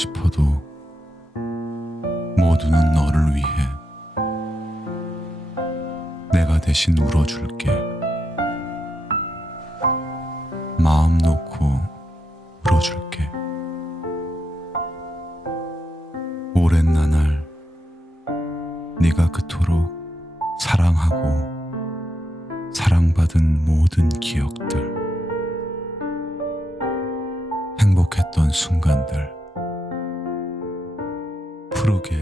싶어도 모두는 너를 위해 내가 대신 울어줄게. 마음 놓고 울어줄게. 오랜 나날 네가 그토록 사랑하고 사랑받은 모든 기억들, 행복했던 순간들 푸르게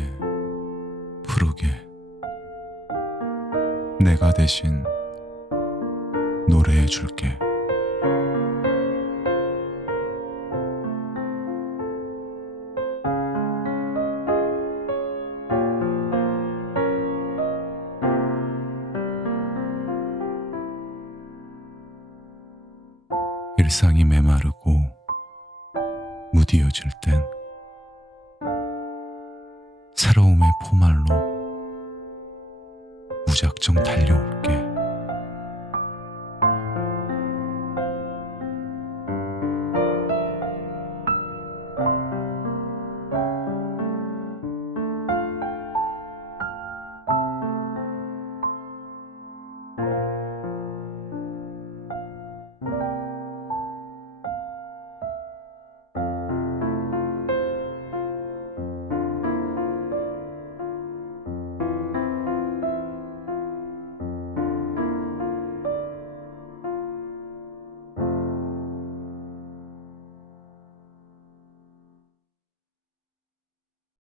푸르게 내가 대신 노래해줄게. 일상이 메마르고 무디어질 땐 새로움의 포말로 무작정 달려올게.